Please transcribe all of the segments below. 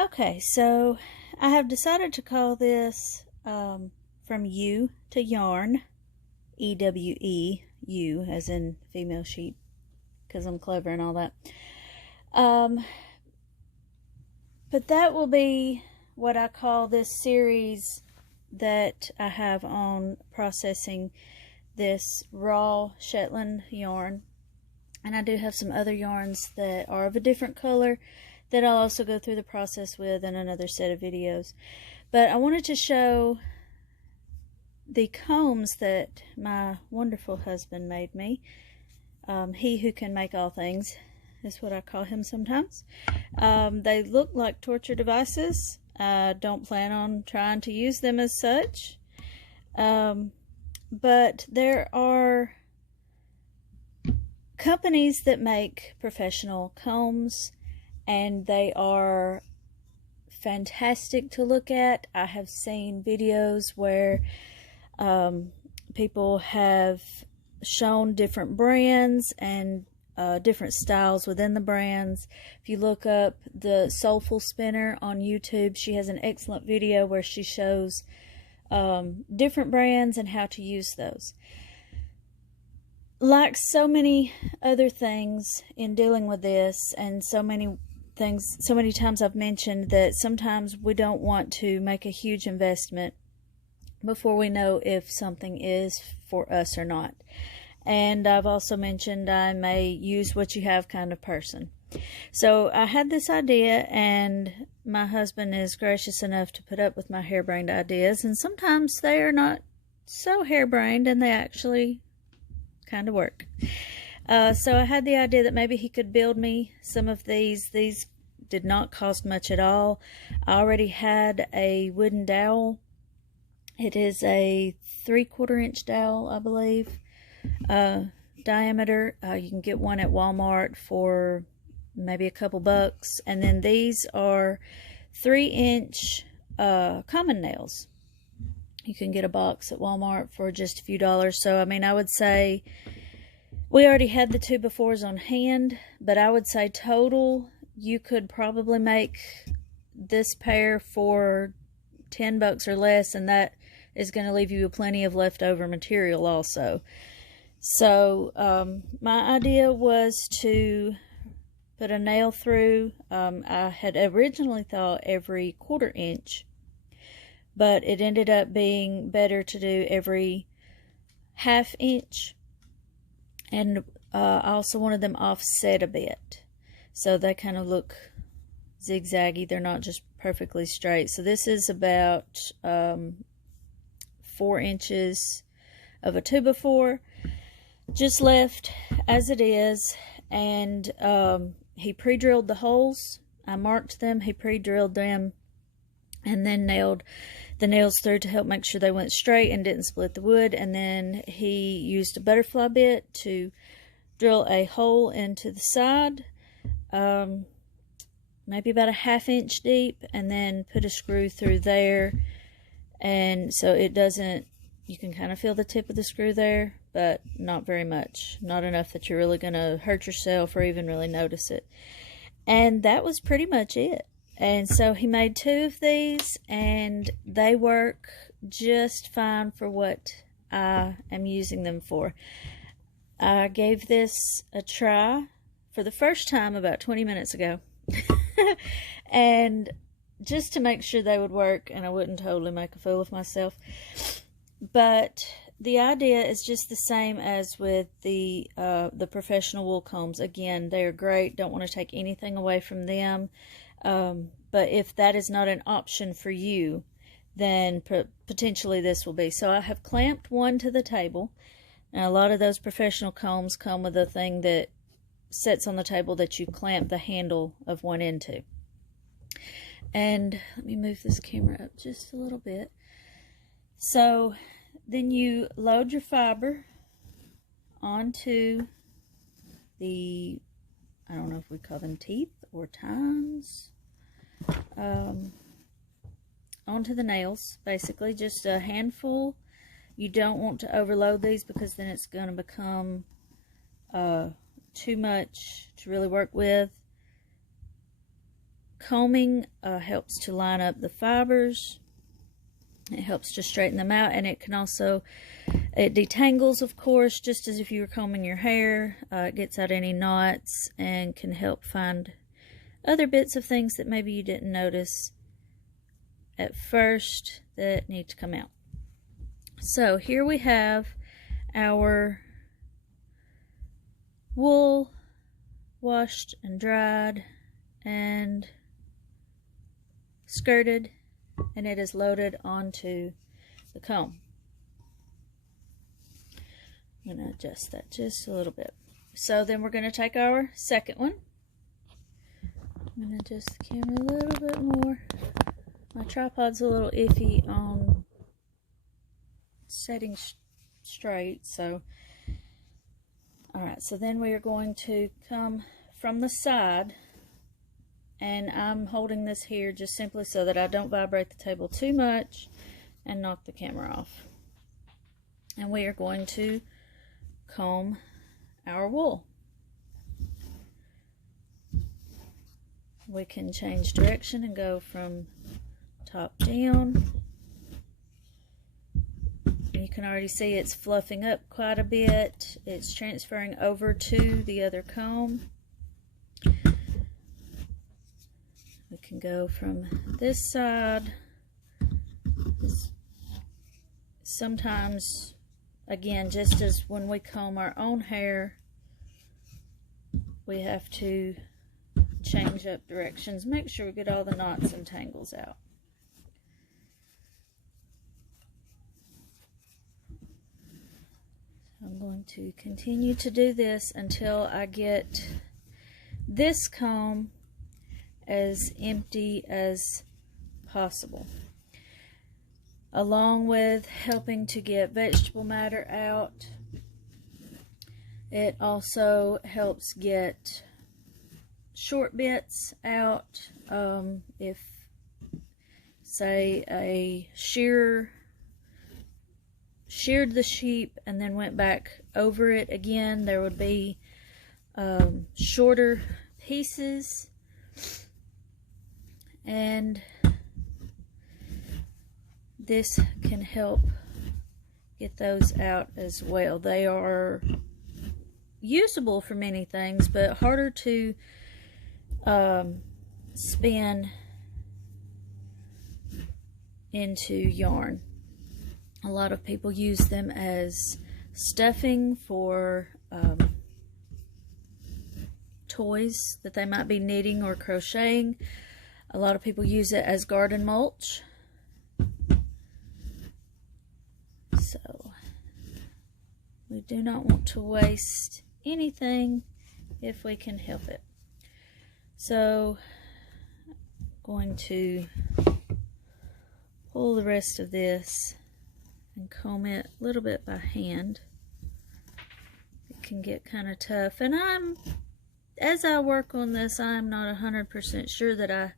Okay, so I have decided to call this From You to Yarn, E-W-E-U, as in female sheep, because I'm clever and all that. But that will be what I call this series that I have on processing this raw Shetland yarn. And I do have some other yarns that are of a different color that I'll also go through the process with in another set of videos. But I wanted to show the combs that my wonderful husband made me. He who can make all things is what I call him sometimes. They look like torture devices. I don't plan on trying to use them as such. But there are companies that make professional combs, and they are fantastic to look at. I have seen videos where people have shown different brands and different styles within the brands. If you look up the Soulful Spinner on YouTube, she has an excellent video where she shows different brands and how to use those. Like so many other things in dealing with this, and so many times I've mentioned that sometimes we don't want to make a huge investment before we know if something is for us or not. And I've also mentioned I'm a use what you have kind of person. So I had this idea, and my husband is gracious enough to put up with my harebrained ideas, and sometimes they are not so harebrained and they actually kind of work. So I had the idea that maybe he could build me some of these. These did not cost much at all. I already had a wooden dowel. It is a 3/4 inch dowel, I believe, diameter. You can get one at Walmart for maybe a couple bucks. And then these are 3-inch common nails. You can get a box at Walmart for just a few dollars. So, I mean, I would say we already had the 2x4s on hand, but I would say total you could probably make this pair for 10 bucks or less, and that is going to leave you plenty of leftover material also. So my idea was to put a nail through. I had originally thought every 1/4 inch, but it ended up being better to do every 1/2 inch. And I also wanted them offset a bit, so they kind of look zigzaggy. They're not just perfectly straight. So this is about 4 inches of a 2x4, just left as it is. And he pre-drilled the holes. I marked them, he pre-drilled them, and then nailed the nails through to help make sure they went straight and didn't split the wood. And then he used a butterfly bit to drill a hole into the side, maybe about a 1/2 inch deep, and then put a screw through there. And so it doesn't, you can kind of feel the tip of the screw there, but not very much. Not enough that you're really going to hurt yourself or even really notice it. And that was pretty much it. And so he made 2 of these, and they work just fine for what I am using them for. I gave this a try for the first time about 20 minutes ago. And just to make sure they would work and I wouldn't totally make a fool of myself. But the idea is just the same as with the professional wool combs. Again, they're great. Don't want to take anything away from them. But if that is not an option for you, then potentially this will be. So I have clamped one to the table. Now, a lot of those professional combs come with a thing that sits on the table that you clamp the handle of one into. And let me move this camera up just a little bit. So then you load your fiber onto the, I don't know if we call them teeth or tines, onto the nails, basically just a handful. You don't want to overload these because then it's going to become too much to really work with. combing helps to line up the fibers. It helps to straighten them out, and it can also, it detangles, of course, just as if you were combing your hair. It gets out any knots and can help find other bits of things that maybe you didn't notice at first that need to come out. So here we have our wool washed and dried and skirted, and it is loaded onto the comb. I'm going to adjust that just a little bit. So then we're going to take our second one. I'm going to adjust the camera a little bit more. My tripod's a little iffy on setting straight, so alright, so then we are going to come from the side, and I'm holding this here just simply so that I don't vibrate the table too much and knock the camera off. And we are going to comb our wool. We can change direction and go from top down. You can already see it's fluffing up quite a bit. It's transferring over to the other comb. We can go from this side. Sometimes, again, just as when we comb our own hair, we have to change up directions. Make sure we get all the knots and tangles out. I'm going to continue to do this until I get this comb as empty as possible, along with helping to get vegetable matter out. It also helps get short bits out. If, say, a shearer sheared the sheep and then went back over it again, there would be shorter pieces, and this can help get those out as well. They are usable for many things, but harder to spin into yarn. A lot of people use them as stuffing for toys that they might be knitting or crocheting. A lot of people use it as garden mulch. So we do not want to waste anything if we can help it. So I'm going to pull the rest of this and comb it a little bit by hand. It can get kind of tough, and as I work on this, I'm not 100% sure that I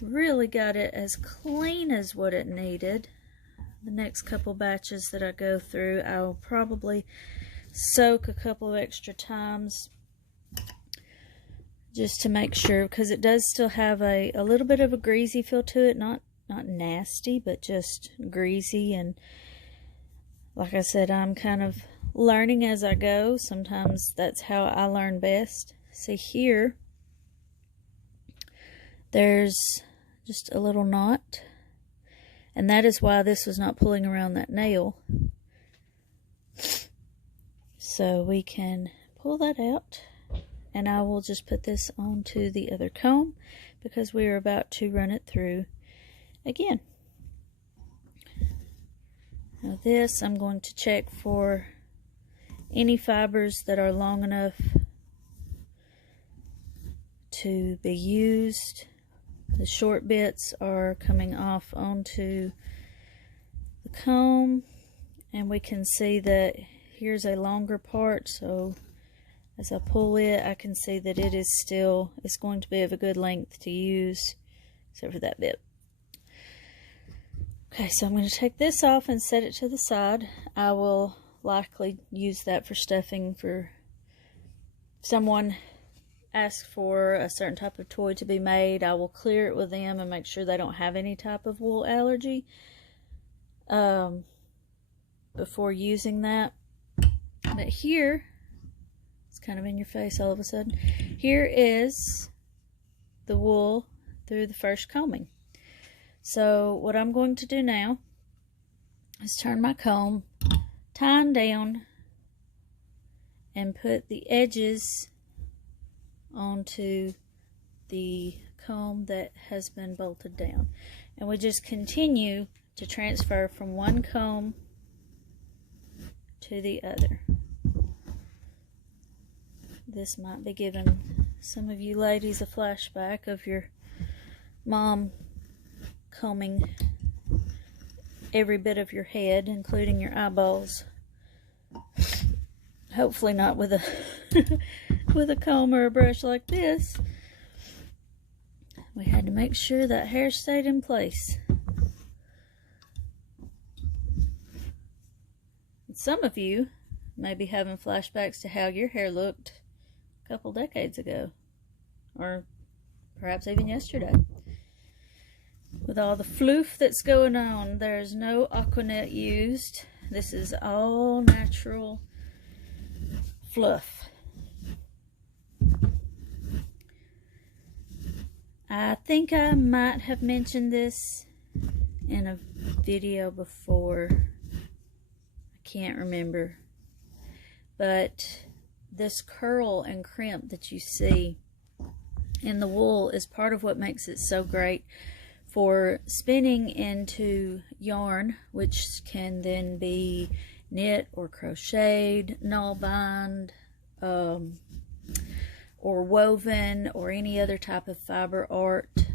really got it as clean as what it needed. The next couple batches that I go through, I'll probably soak a couple of extra times just to make sure, because it does still have a little bit of a greasy feel to it. Not nasty, but just greasy. And like I said, I'm kind of learning as I go. Sometimes that's how I learn best. See here, there's just a little knot, and that is why this was not pulling around that nail. So we can pull that out, and I will just put this onto the other comb because we are about to run it through again. Now this, I'm going to check for any fibers that are long enough to be used. The short bits are coming off onto the comb, and we can see that here's a longer part, so as I pull it, I can see that it is still, it's going to be of a good length to use, except for that bit. Okay, so I'm going to take this off and set it to the side. I will likely use that for stuffing for someone ask for a certain type of toy to be made, I will clear it with them and make sure they don't have any type of wool allergy before using that. But here, it's kind of in your face all of a sudden. Here is the wool through the first combing. So what I'm going to do now is turn my comb, tying down, and put the edges onto the comb that has been bolted down. And we just continue to transfer from one comb to the other. This might be giving some of you ladies a flashback of your mom combing every bit of your head, including your eyeballs. Hopefully not with a with a comb or a brush like this. We had to make sure that hair stayed in place. And some of you may be having flashbacks to how your hair looked a couple decades ago, or perhaps even yesterday. With all the floof that's going on, there's no Aquanet used. This is all natural fluff. I think I might have mentioned this in a video before. I can't remember. But this curl and crimp that you see in the wool is part of what makes it so great for spinning into yarn, which can then be knit or crocheted, null bind, or woven, or any other type of fiber art.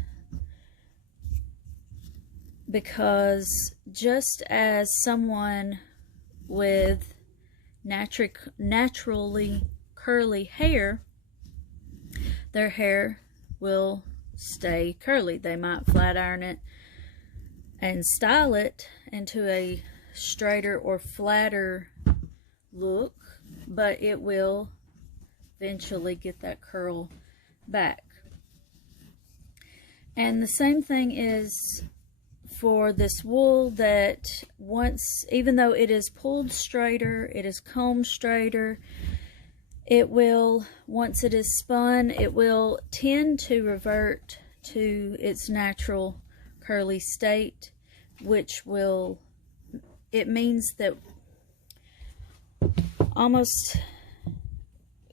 Because just as someone with naturally curly hair, their hair will stay curly. They might flat iron it and style it into a straighter or flatter look, but it will eventually get that curl back. And the same thing is for this wool, that once, even though it is pulled straighter, it is combed straighter, it will, once it is spun, it will tend to revert to its natural curly state, which will, it means that almost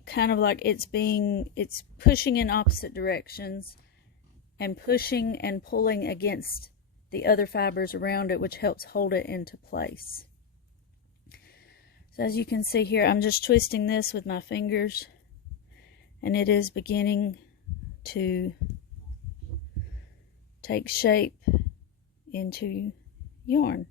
kind of like it's pushing in opposite directions and pushing and pulling against the other fibers around it, which helps hold it into place. So as you can see here, I'm just twisting this with my fingers, and it is beginning to take shape into yarn.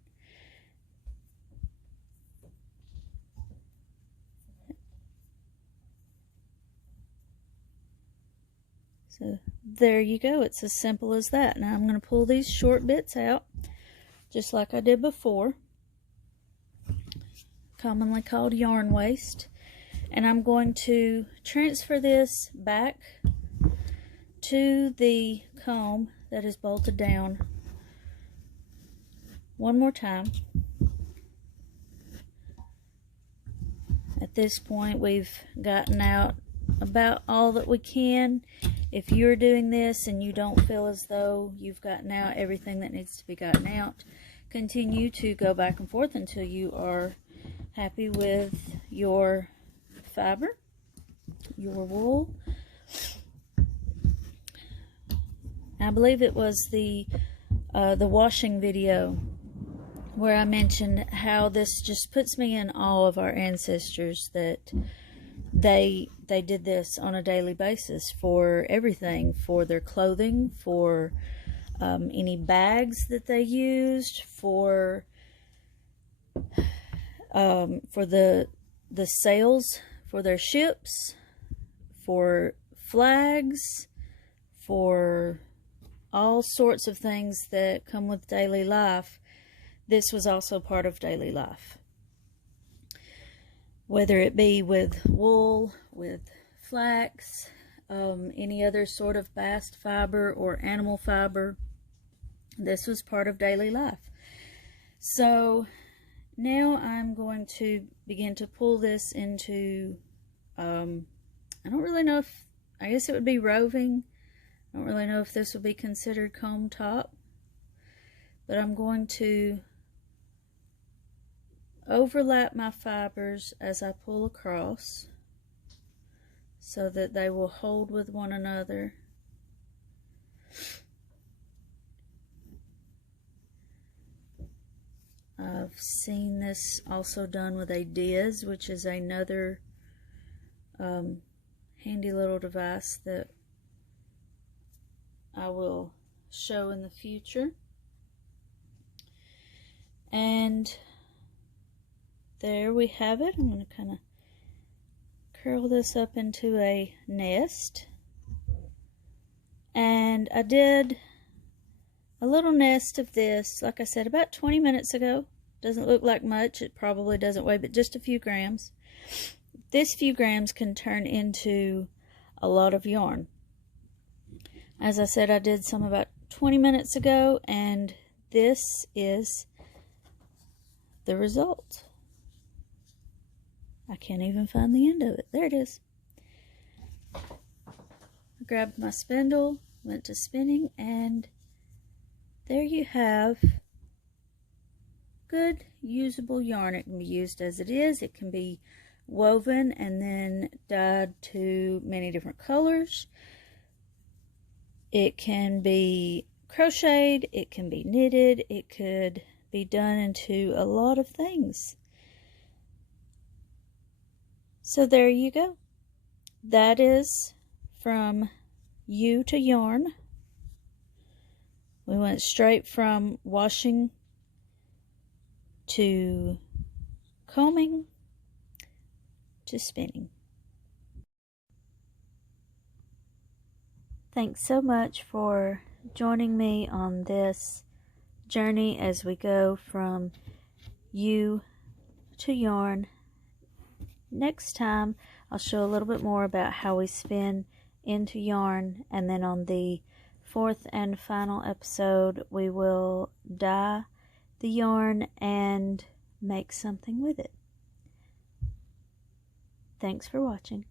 So there you go. It's as simple as that. Now I'm going to pull these short bits out, just like I did before, commonly called yarn waste, and I'm going to transfer this back to the comb that is bolted down one more time. At this point, we've gotten out about all that we can. If you're doing this and you don't feel as though you've gotten out everything that needs to be gotten out, continue to go back and forth until you are happy with your fiber, your wool. I believe it was the washing video where I mentioned how this just puts me in awe of our ancestors, that they did this on a daily basis for everything, for their clothing, for any bags that they used, for the sails for their ships, for flags, for all sorts of things that come with daily life. This was also part of daily life. Whether it be with wool, with flax, any other sort of bast fiber or animal fiber. This was part of daily life. So now I'm going to begin to pull this into, I don't really know if, I guess it would be roving. I don't really know if this would be considered comb top, but I'm going to overlap my fibers as I pull across so that they will hold with one another. I've seen this also done with a Diz, which is another handy little device that I will show in the future. And there we have it. I'm going to kind of curl this up into a nest. And I did a little nest of this, like I said, about 20 minutes ago. Doesn't look like much. It probably doesn't weigh but just a few grams. This few grams can turn into a lot of yarn. As I said, I did some about 20 minutes ago, and this is the result. I can't even find the end of it. There it is. I grabbed my spindle, went to spinning, and there you have good usable yarn. It can be used as it is. It can be woven and then dyed to many different colors. It can be crocheted, it can be knitted, it could be done into a lot of things. So there you go. That is from You to Yarn. We went straight from washing to combing to spinning. Thanks so much for joining me on this journey as we go from You to Yarn. Next time, I'll show a little bit more about how we spin into yarn, and then on the fourth and final episode, we will dye the yarn and make something with it. Thanks for watching.